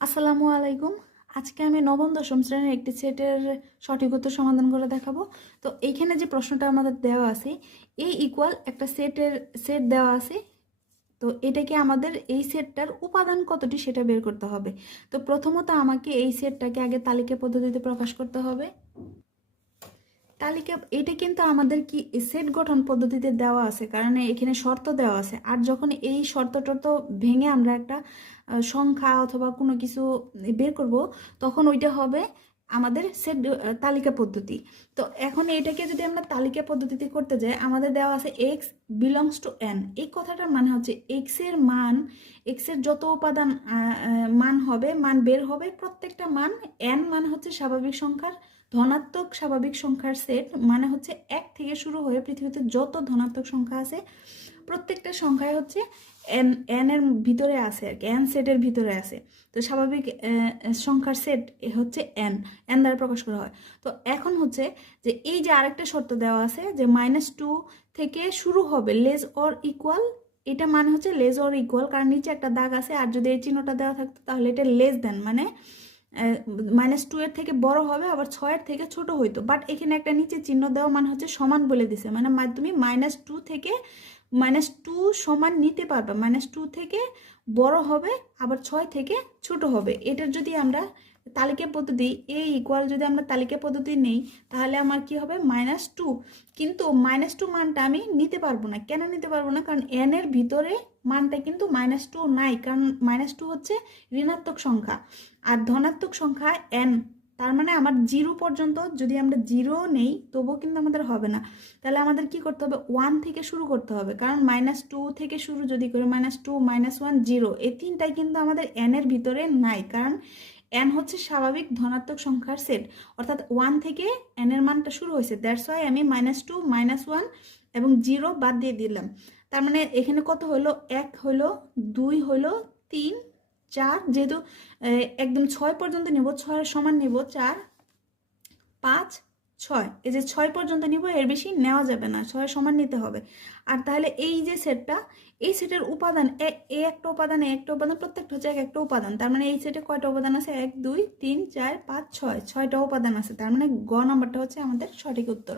আসসালামু আলাইকুম। আজকে আমি নবম দশম শ্রেণীর একটি সেটের সঠিক উত্তর সমাধান করে দেখাবো। তো এইখানে যে প্রশ্নটা আমাদের দেওয়া আছে, এ ইকুয়াল একটা সেট দেওয়া আছে। তো এটাকে আমাদের এই সেটটার উপাদান কতটি সেটা বের করতে হবে। তো প্রথমত আমাকে এই সেটটাকে আগে তালিকা পদ্ধতিতে প্রকাশ করতে হবে। তালিকা এটা কিন্তু আমাদের কি সেট গঠন পদ্ধতিতে দেওয়া আছে, কারণ এখানে শর্ত দেওয়া আছে। আর যখন এই শর্ত টর্ত ভেঙে আমরা একটা সংখ্যা অথবা কোনো কিছু বের করব, তখন ওইটা হবে আমাদের সেট তালিকা পদ্ধতি। তো এখন এটাকে যদি আমরা তালিকা পদ্ধতিতে করতে যাই, আমাদের দেওয়া আছে এক্স বিলংস টু এন। এই কথাটার মানে হচ্ছে এক্স এর যত উপাদান মান হবে, মান বের হবে, প্রত্যেকটা মান এন মানে হচ্ছে স্বাভাবিক সংখ্যার ধনাত্মক স্বাভাবিক সংখ্যার সেট, মানে হচ্ছে এক থেকে শুরু হয়ে পৃথিবীতে যত ধনাত্মক সংখ্যা আছে প্রত্যেকটা সংখ্যায় হচ্ছে এন এন এর ভিতরে আছে আর কি, এন সেটের ভিতরে আছে। তো স্বাভাবিক সংখ্যার সেট হচ্ছে এন, এন দ্বারা প্রকাশ করা হয়। তো এখন হচ্ছে যে এই যে আরেকটা শর্ত দেওয়া আছে যে -2 থেকে শুরু হবে লেস অর ইকুয়াল। এটা মানে হচ্ছে লেস অর ইকুয়াল, কারণ নিচে একটা দাগ আছে, আর যদি এই চিহ্নটা দেওয়া থাকতো তাহলে এটা লেস দেন মানে -2 এর থেকে বড় হবে, আবার 6 এর থেকে ছোট হইতো। বাট এখানে একটা নিচে চিহ্ন দেওয়া মানে হচ্ছে সমান বলে দিছে, মানে তুমি -2 থেকে -2 সমান নিতে পারবে, -2 থেকে বড় হবে, আবার 6 থেকে ছোট হবে। এটার যদি আমরা তালিকা পদ্ধতি এ ইকুয়াল যদি আমরা তালিকা পদ্ধতি নেই, তাহলে আমার কি হবে -2। কিন্তু -2 মানটা আমি নিতে পারবো না। কেন নিতে পারবো না? কারণ এন এর ভিতরে মানটা কিন্তু -2 নাই, কারণ -2 হচ্ছে ঋণাত্মক সংখ্যা আর ধনাত্মক সংখ্যা এন। তার মানে আমার 0 পর্যন্ত যদি আমরা 0 নেই তবুও কিন্তু আমাদের হবে না। তাহলে আমাদের কি করতে হবে? 1 থেকে শুরু করতে হবে, কারণ -2 থেকে শুরু যদি করে -2 -1 0, এই তিনটাই কিন্তু আমাদের এন এর ভিতরে নাই, কারণ এন হচ্ছে স্বাভাবিক ধনাত্মক সংখ্যার সেট, অর্থাৎ 1 থেকে এন এর মানটা শুরু হয়েছে। দ্যাটস ওয়াই আমি -2 -1 এবং 0 বাদ দিয়ে দিলাম। তার মানে এখানে কত হলো? 1 হলো, 2 হলো, 3, 4, যেহেতু একদম 6 পর্যন্ত নিব, 6 সমান নিব 4, 5, 6, এই যে 6 পর্যন্ত নিব, এর বেশি নেওয়া যাবে না, 6 সমান নিতে হবে। আর তাহলে এই যে সেটটা, এই সেটের উপাদান একটা উপাদান, একটা উপাদান, প্রত্যেকটা হচ্ছে একটা উপাদান। তার মানে এই সেটে কয়টা উপাদান আছে? 1, 2, 3, 4, 5, 6, 6টা উপাদান আছে। তার মানে গ নাম্বারটা হচ্ছে আমাদের সঠিক উত্তর।